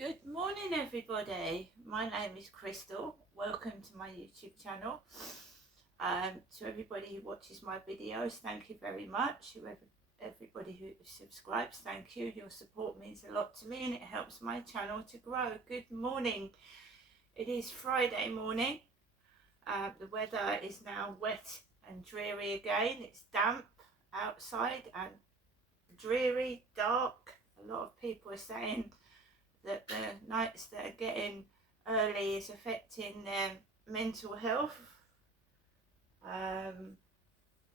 Good morning, everybody. My name is Crystal. Welcome to my YouTube channel. To everybody who watches my videos, thank you very much. Everybody who subscribes, thank you. Your support means a lot to me and it helps my channel to grow. Good morning. It is Friday morning. The weather is now wet and dreary again. It's damp outside and dreary, dark. A lot of people are saying that the nights that are getting early is affecting their mental health.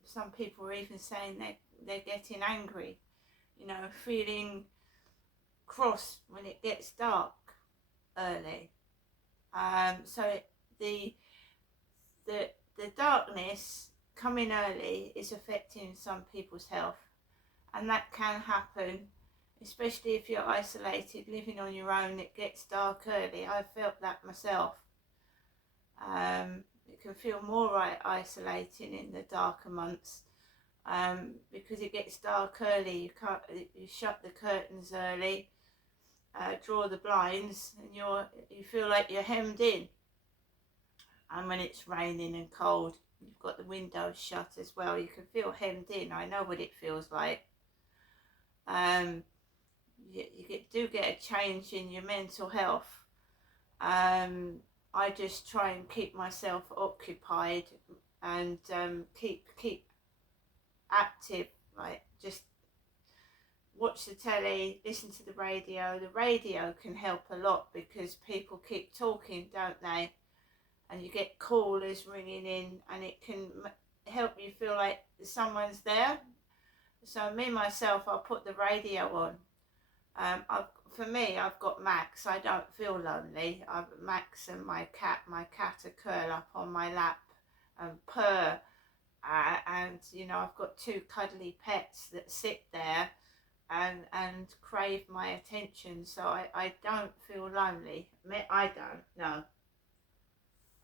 Some people are even saying they're getting angry, feeling cross when it gets dark early. The darkness coming early is affecting some people's health, and that can happen, especially if you're isolated, living on your own. It gets dark early. I felt that myself. It can feel more isolating in the darker months because it gets dark early. You shut the curtains early, draw the blinds, and you feel like you're hemmed in. And when it's raining and cold, you've got the windows shut as well. You can feel hemmed in. I know what it feels like. You do get a change in your mental health. I just try and keep myself occupied and keep active, like just watch the telly, listen to the radio. The radio can help a lot because people keep talking, don't they? And you get callers ringing in and it can help you feel like someone's there. So me, myself, I'll put the radio on. For me, I've got Max. I don't feel lonely. Max and my cat are curl up on my lap and purr. And I've got two cuddly pets that sit there and crave my attention. So I don't feel lonely. I don't, no.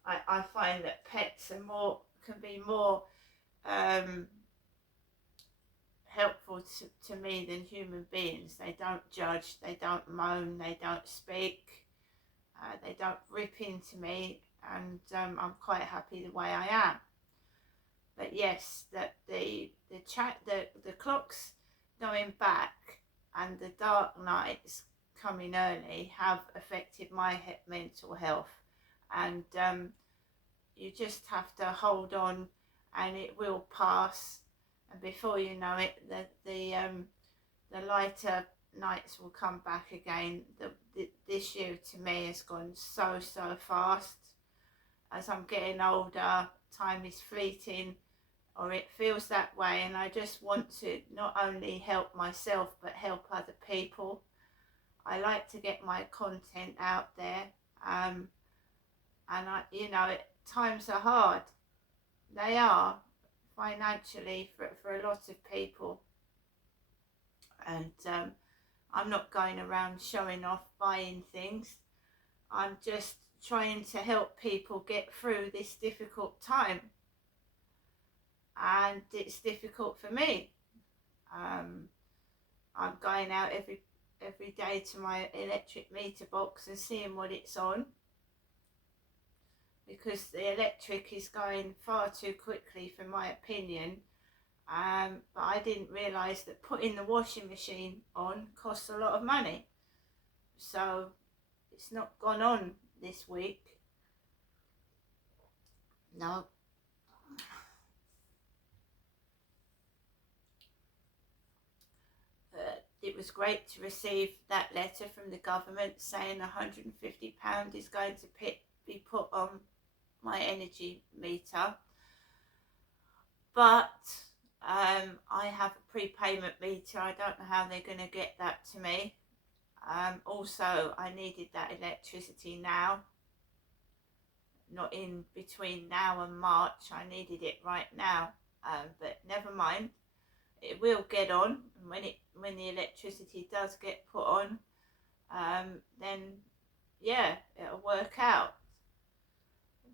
I find that pets can be more helpful to me than human beings. They don't judge, they don't moan, they don't speak, they don't rip into me, and I'm quite happy the way I am. But yes, that the clocks going back and the dark nights coming early have affected my mental health, and you just have to hold on and it will pass. And before you know it, the lighter nights will come back again. This year to me has gone so fast. As I'm getting older, time is fleeting, or it feels that way, and I just want to not only help myself but help other people. I like to get my content out there, and times are hard. They are, financially, for a lot of people, and I'm not going around showing off, buying things. I'm just trying to help people get through this difficult time, and it's difficult for me. I'm going out every day to my electric meter box and seeing what it's on, because the electric is going far too quickly, for my opinion. But I didn't realise that putting the washing machine on costs a lot of money. So it's not gone on this week. No. It was great to receive that letter from the government saying £150 is going to be put on my energy meter. But I have a prepayment meter. I don't know how they're going to get that to me. Also, I needed that electricity now, not in between now and March. I needed it right now, but never mind. It will get on, and when the electricity does get put on, then yeah, it'll work out.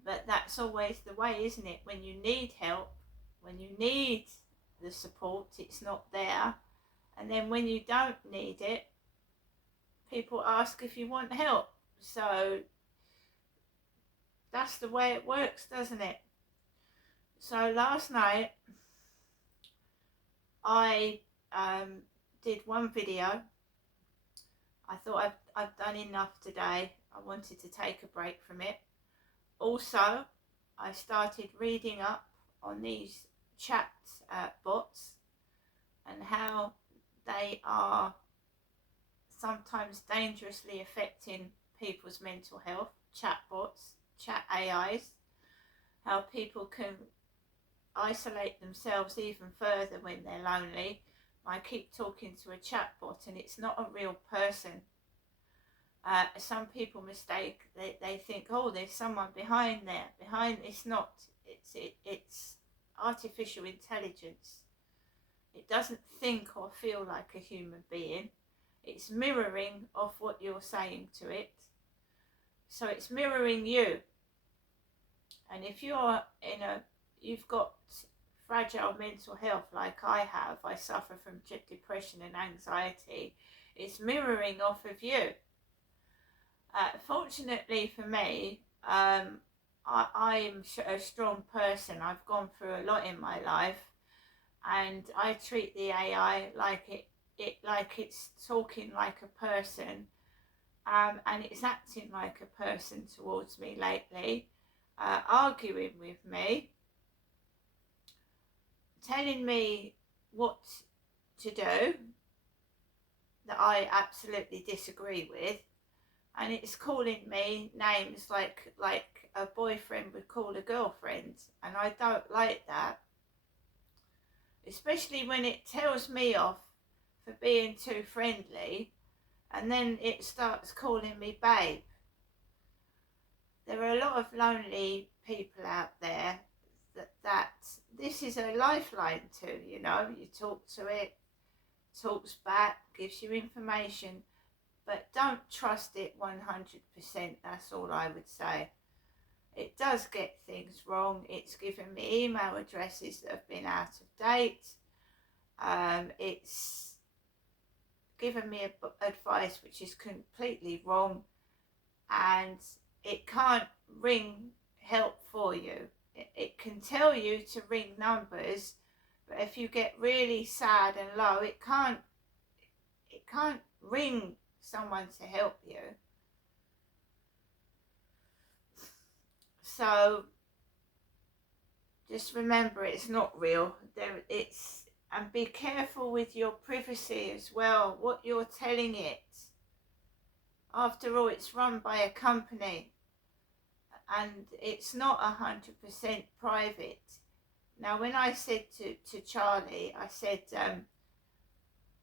But that's always the way, isn't it? When you need help, when you need the support, it's not there. And then when you don't need it, people ask if you want help. So that's the way it works, doesn't it? So last night I did one video. I thought I've done enough today. I wanted to take a break from it. Also, I started reading up on these chat bots and how they are sometimes dangerously affecting people's mental health. Chat bots, chat AIs, how people can isolate themselves even further when they're lonely. I keep talking to a chatbot and it's not a real person. Some people mistake, they think, oh, there's someone behind there. It's not. It's artificial intelligence. It doesn't think or feel like a human being. It's mirroring off what you're saying to it. So it's mirroring you. And if you've got fragile mental health like I have, I suffer from depression and anxiety, it's mirroring off of you. Fortunately for me, I'm a strong person. I've gone through a lot in my life, and I treat the AI like it's talking like a person, and it's acting like a person towards me lately, arguing with me, telling me what to do that I absolutely disagree with, and it's calling me names like a boyfriend would call a girlfriend, and I don't like that, especially when it tells me off for being too friendly, and then it starts calling me babe. There are a lot of lonely people out there that this is a lifeline to. You talk to it, talks back, gives you information, but don't trust it 100%. That's all I would say. It does get things wrong. It's given me email addresses that have been out of date. It's given me advice which is completely wrong, and it can't ring help for you. It can tell you to ring numbers, but if you get really sad and low, it can't ring someone to help you. So just remember, it's not real. And be careful with your privacy as well, what you're telling it. After all, it's run by a company, and it's not 100% private. Now, when I said to Charlie, I said,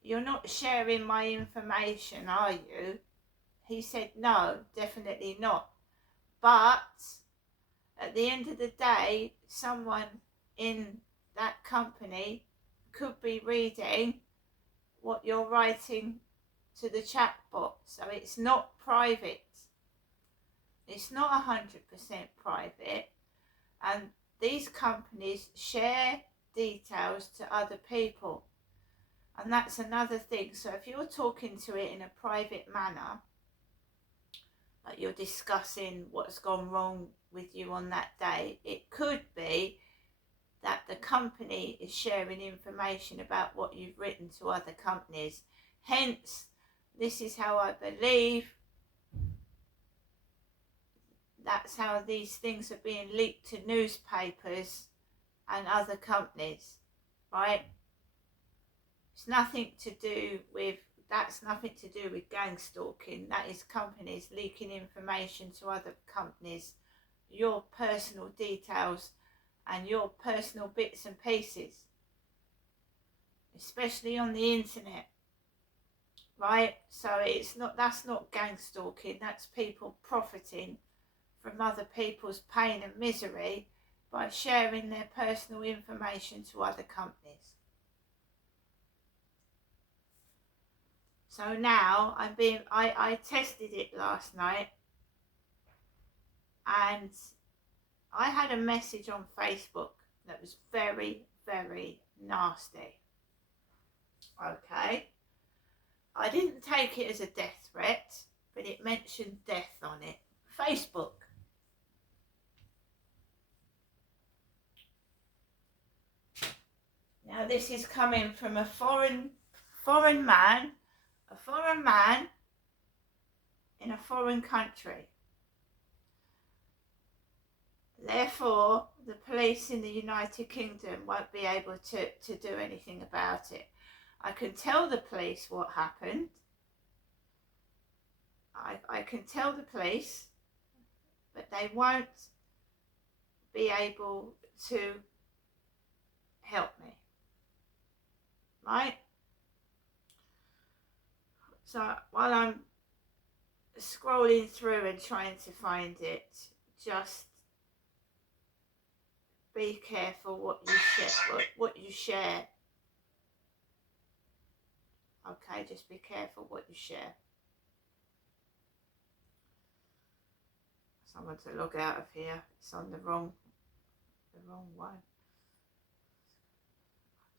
you're not sharing my information, are you? He said, no, definitely not. But at the end of the day, someone in that company could be reading what you're writing to the chatbot. So it's not private. It's not 100% private. And these companies share details to other people. And that's another thing. So if you're talking to it in a private manner, like you're discussing what's gone wrong with you on that day, it could be that the company is sharing information about what you've written to other companies. Hence, this is how I believe that's how these things are being leaked to newspapers and other companies, right? It's nothing to do with gang stalking. That is companies leaking information to other companies, your personal details and your personal bits and pieces, especially on the internet, right? So that's not gang stalking. That's people profiting from other people's pain and misery by sharing their personal information to other companies. So now I tested it last night, and I had a message on Facebook that was very, very nasty. Okay. I didn't take it as a death threat, but it mentioned death on it. Facebook. Now this is coming from a foreign man in a foreign country. Therefore, the police in the United Kingdom won't be able to do anything about it. I can tell the police what happened. I can tell the police, but they won't be able to help me. Right? So while I'm scrolling through and trying to find it, just be careful what you share. What you share. Okay, just be careful what you share. Someone to log out of here. It's on the wrong one.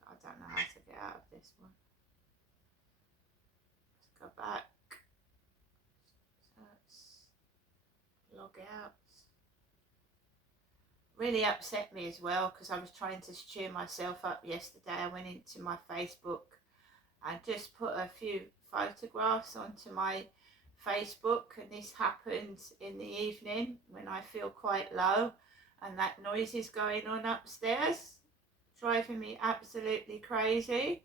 I don't know how to get out of this one. Let's go back. So let's log out. Really upset me as well, because I was trying to cheer myself up yesterday. I went into my Facebook and just put a few photographs onto my Facebook, and this happened in the evening when I feel quite low, and that noise is going on upstairs, driving me absolutely crazy.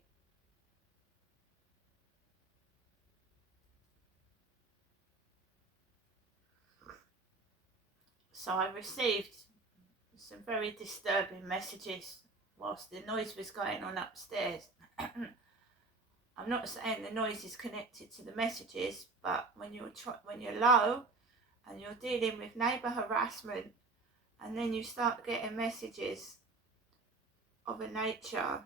So I received some very disturbing messages whilst the noise was going on upstairs. I'm not saying the noise is connected to the messages, but when you're low and you're dealing with neighbour harassment, and then you start getting messages of a nature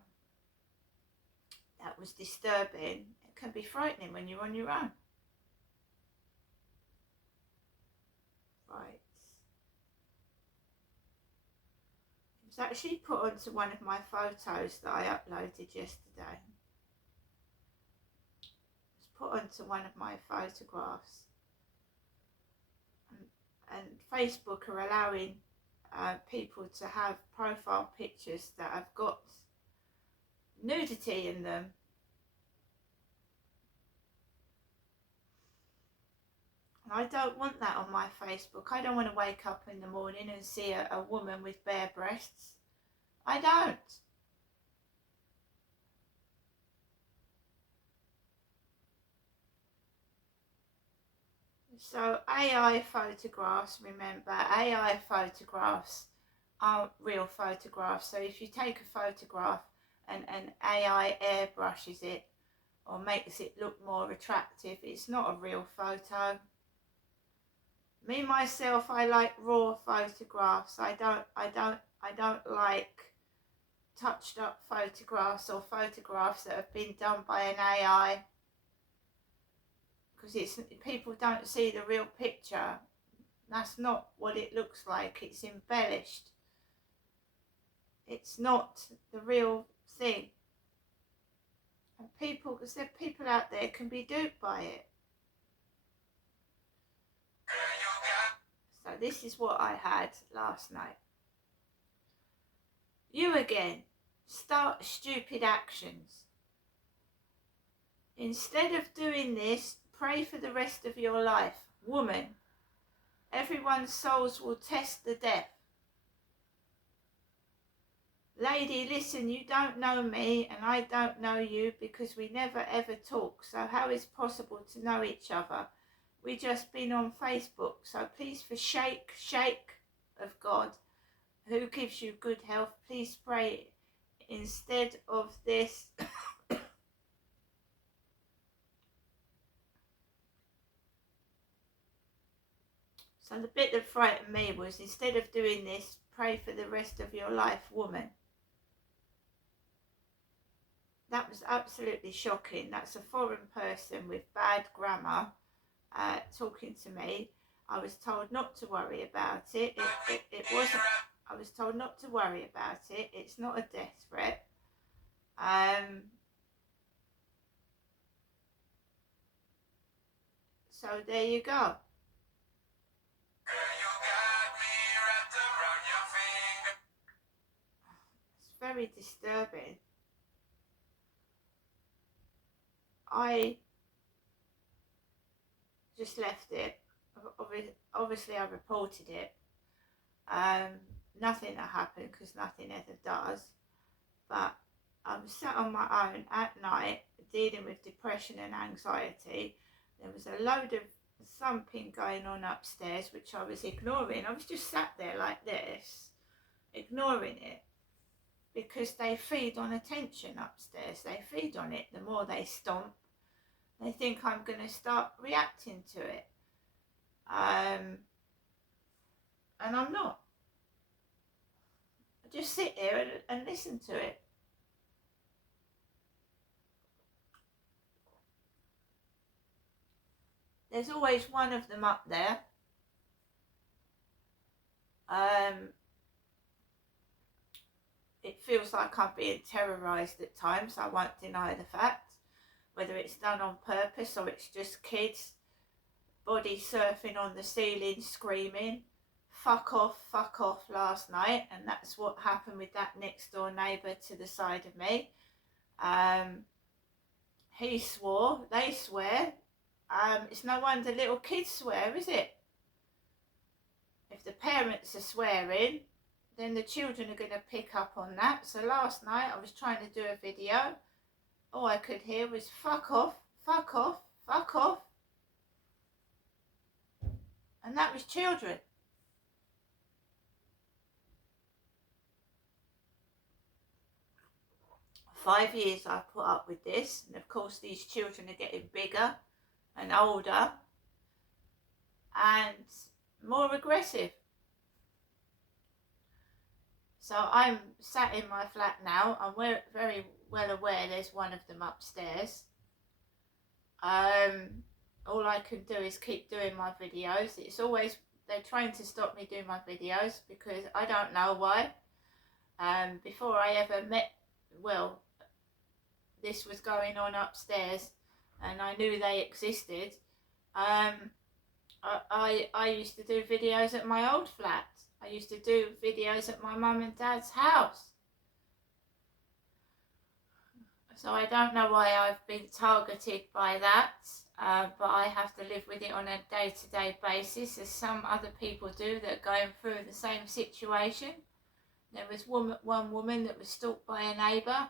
that was disturbing, it can be frightening when you're on your own. Right. It was actually put onto one of my photos that I uploaded yesterday. Put onto one of my photographs, and Facebook are allowing people to have profile pictures that have got nudity in them. And I don't want that on my Facebook. I don't want to wake up in the morning and see a woman with bare breasts. I don't. So AI photographs, remember, AI photographs aren't real photographs. So if you take a photograph and AI airbrushes it or makes it look more attractive, it's not a real photo. Me myself, I like raw photographs. I don't like touched up photographs or photographs that have been done by an AI. Because people don't see the real picture. That's not what it looks like. It's embellished. It's not the real thing. And people, because there are people out there can be duped by it. So this is what I had last night. You again. Start stupid actions. Instead of doing this, pray for the rest of your life. Woman, everyone's souls will test the death. Lady, listen, you don't know me and I don't know you because we never ever talk. So how is it possible to know each other? We just been on Facebook. So please, for shake of God, who gives you good health, please pray instead of this. So the bit that frightened me was, instead of doing this, pray for the rest of your life, woman. That was absolutely shocking. That's a foreign person with bad grammar talking to me. I was told not to worry about it. It wasn't. I was told not to worry about it. It's not a death threat. So there you go. It's very disturbing. I just left it. Obviously I reported it. Nothing that happened, because nothing ever does. But I'm sat on my own at night dealing with depression and anxiety. There was a load of thumping going on upstairs, which I was ignoring. I was just sat there like this, ignoring it, because they feed on attention upstairs. They feed on it. The more they stomp, they think I'm going to start reacting to it. And I'm not. I just sit there and listen to it. There's always one of them up there. It feels like I'm being terrorised at times. I won't deny the fact. Whether it's done on purpose or it's just kids body surfing on the ceiling screaming fuck off last night, and that's what happened with that next door neighbour to the side of me. He swore, they swear. It's no wonder little kids swear, is it? If the parents are swearing, then the children are going to pick up on that. So last night I was trying to do a video. All I could hear was fuck off, fuck off, fuck off. And that was children. For 5 years I've put up with this, and of course these children are getting bigger and older and more aggressive. So I'm sat in my flat now. I'm very well aware there's one of them upstairs. All I can do is keep doing my videos. It's always, they're trying to stop me doing my videos because I don't know why. Before I ever met, well, this was going on upstairs and I knew they existed. I used to do videos at my old flat. I used to do videos at my mum and dad's house. So I don't know why I've been targeted by that, but I have to live with it on a day-to-day basis, as some other people do that are going through the same situation. There was one woman that was stalked by a neighbour.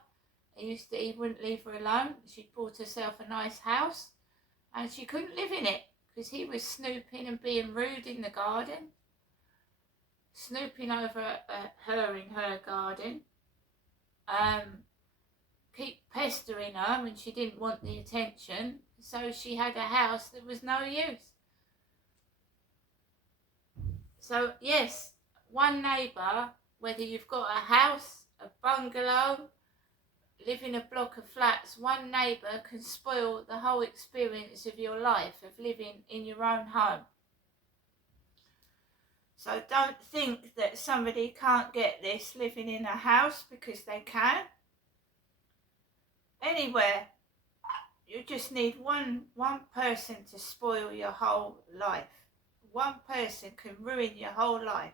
He wouldn't leave her alone. She bought herself a nice house and she couldn't live in it because he was snooping and being rude in the garden, snooping over her in her garden, keep pestering her when she didn't want the attention, so she had a house that was no use. So yes, one neighbour, whether you've got a house, a bungalow, live in a block of flats, one neighbour can spoil the whole experience of your life of living in your own home. So don't think that somebody can't get this living in a house, because they can. Anywhere. You just need one person to spoil your whole life. One person can ruin your whole life.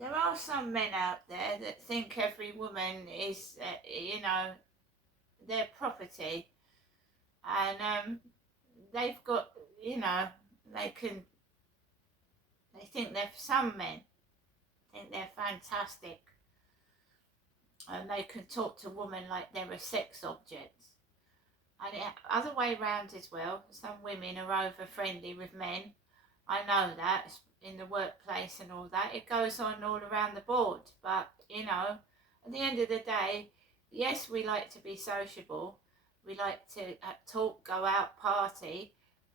There are some men out there that think every woman is, their property. And they've got, they think they're, some men think they're fantastic. And they can talk to women like they're a sex object. And other way round as well. Some women are over friendly with men. I know that, in the workplace and all that. It goes on all around the board. But, at the end of the day, yes, we like to be sociable. We like to talk, go out, party.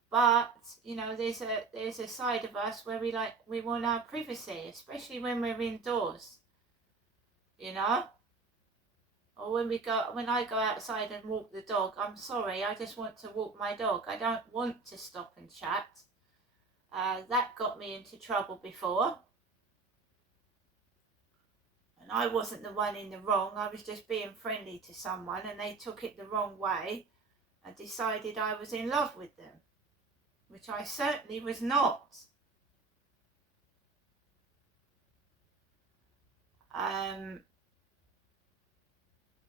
But, there's a side of us where we want our privacy, especially when we're indoors. Or when I go outside and walk the dog, I'm sorry, I just want to walk my dog. I don't want to stop and chat. That got me into trouble before. And I wasn't the one in the wrong. I was just being friendly to someone, and they took it the wrong way and decided I was in love with them, which I certainly was not.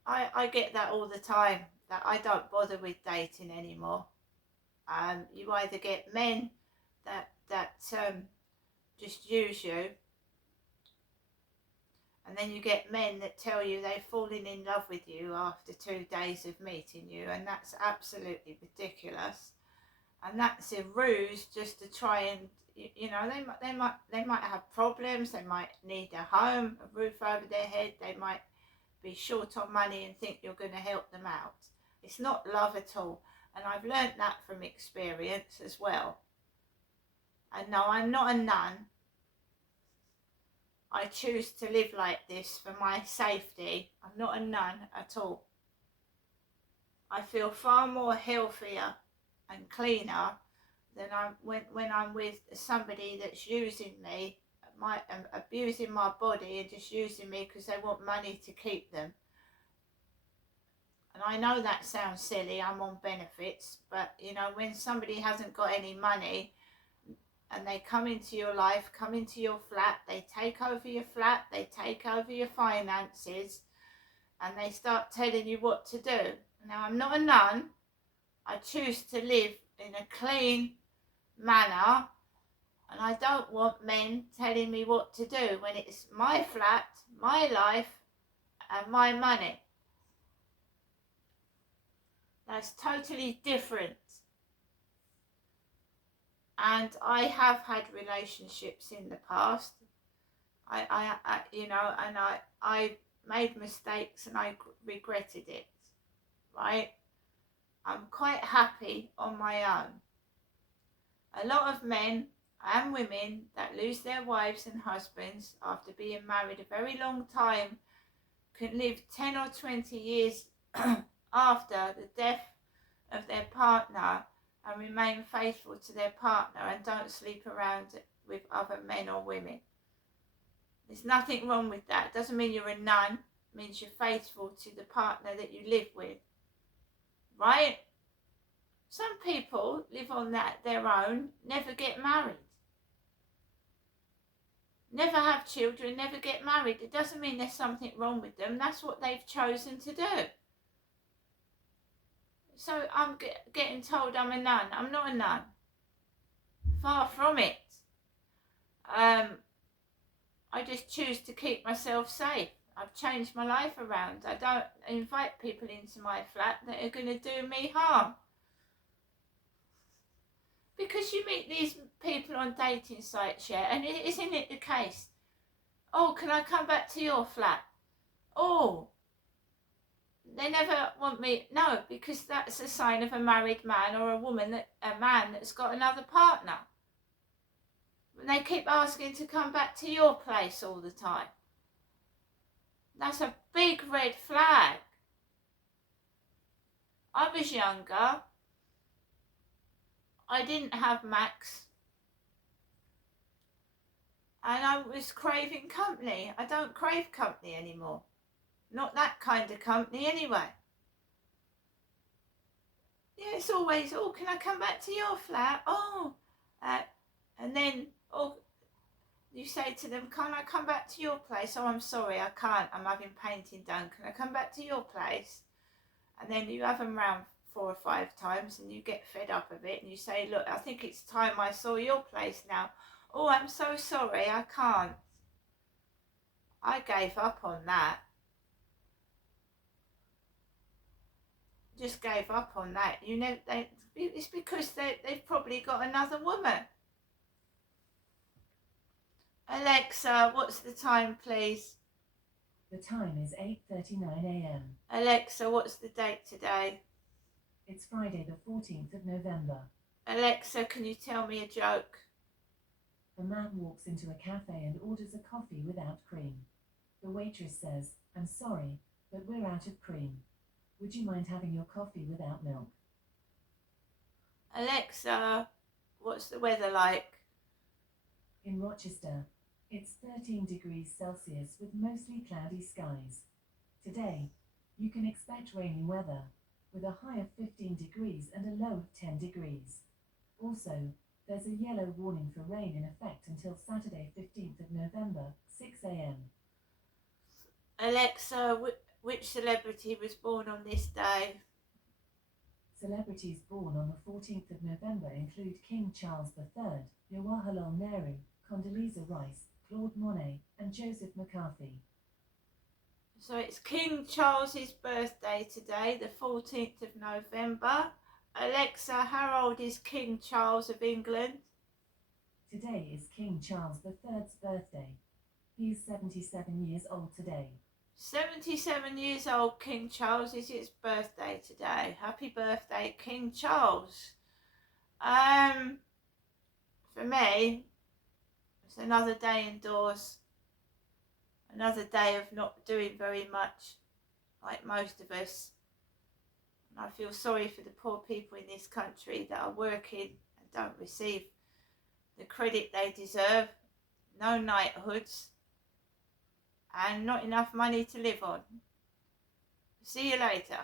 I get that all the time, that I don't bother with dating anymore. You either get men that just use you, and then you get men that tell you they've fallen in love with you after 2 days of meeting you, and that's absolutely ridiculous. And that's a ruse just to try and, they might have problems. They might need a home, a roof over their head. They might be short on money and think you're going to help them out. It's not love at all. And I've learnt that from experience as well. And no, I'm not a nun. I choose to live like this for my safety. I'm not a nun at all. I feel far more healthier and cleaner than when I'm with somebody that's using me, abusing my body and just using me because they want money to keep them. And I know that sounds silly, I'm on benefits, but when somebody hasn't got any money and they come into your life, come into your flat, they take over your flat, they take over your finances, and they start telling you what to do. Now, I'm not a nun. I choose to live in a clean manner, and I don't want men telling me what to do when it's my flat, my life, and my money. That's totally different. And I have had relationships in the past. I made mistakes and I regretted it, right? I'm quite happy on my own. A lot of men and women that lose their wives and husbands after being married a very long time can live 10 or 20 years after the death of their partner and remain faithful to their partner and don't sleep around with other men or women. There's nothing wrong with that. It doesn't mean you're a nun. It means you're faithful to the partner that you live with. Right? Some people live on their own, never get married. Never have children, never get married. It doesn't mean there's something wrong with them. That's what they've chosen to do. So I'm getting told I'm a nun. I'm not a nun. Far from it. I just choose to keep myself safe. I've changed my life around. I don't invite people into my flat that are going to do me harm. Because you meet these people on dating sites, yeah, and isn't it the case? Oh, can I come back to your flat? Oh, they never want me. No, because that's a sign of a married man or a man that's got another partner. And they keep asking to come back to your place all the time. That's a big red flag. I was younger. I didn't have Max. And I was craving company. I don't crave company anymore. Not that kind of company anyway. Yeah, it's always, oh, can I come back to your flat? Oh, and then, oh, you say to them, can I come back to your place? Oh, I'm sorry, I can't. I'm having painting done. Can I come back to your place? And then you have them round 4 or 5 times and you get fed up of it and you say, look, I think it's time I saw your place now. Oh, I'm so sorry, I can't. I gave up on that. Just gave up on that. It's because they've probably got another woman. Alexa, what's the time, please? The time is 8:39 a.m. Alexa, what's the date today? It's Friday the 14th of November. Alexa, can you tell me a joke? A man walks into a cafe and orders a coffee without cream. The waitress says, I'm sorry, but we're out of cream. Would you mind having your coffee without milk? Alexa, what's the weather like? In Rochester, It's 13 degrees Celsius with mostly cloudy skies. Today, you can expect rainy weather, with a high of 15 degrees and a low of 10 degrees. Also, there's a yellow warning for rain in effect until Saturday 15th of November, 6 a.m. Alexa, which celebrity was born on this day? Celebrities born on the 14th of November include King Charles III, Jawaharlal Nehru, Condoleezza Rice, Claude Monet, and Joseph McCarthy. So it's King Charles's birthday today, the 14th of November. Alexa, how old is King Charles of England? Today is King Charles III's birthday. He is 77 years old today. 77 years old King Charles, is his birthday today. Happy birthday, King Charles. For me, it's another day indoors. Another day of not doing very much, like most of us. And I feel sorry for the poor people in this country that are working and don't receive the credit they deserve. No knighthoods. And not enough money to live on. See you later.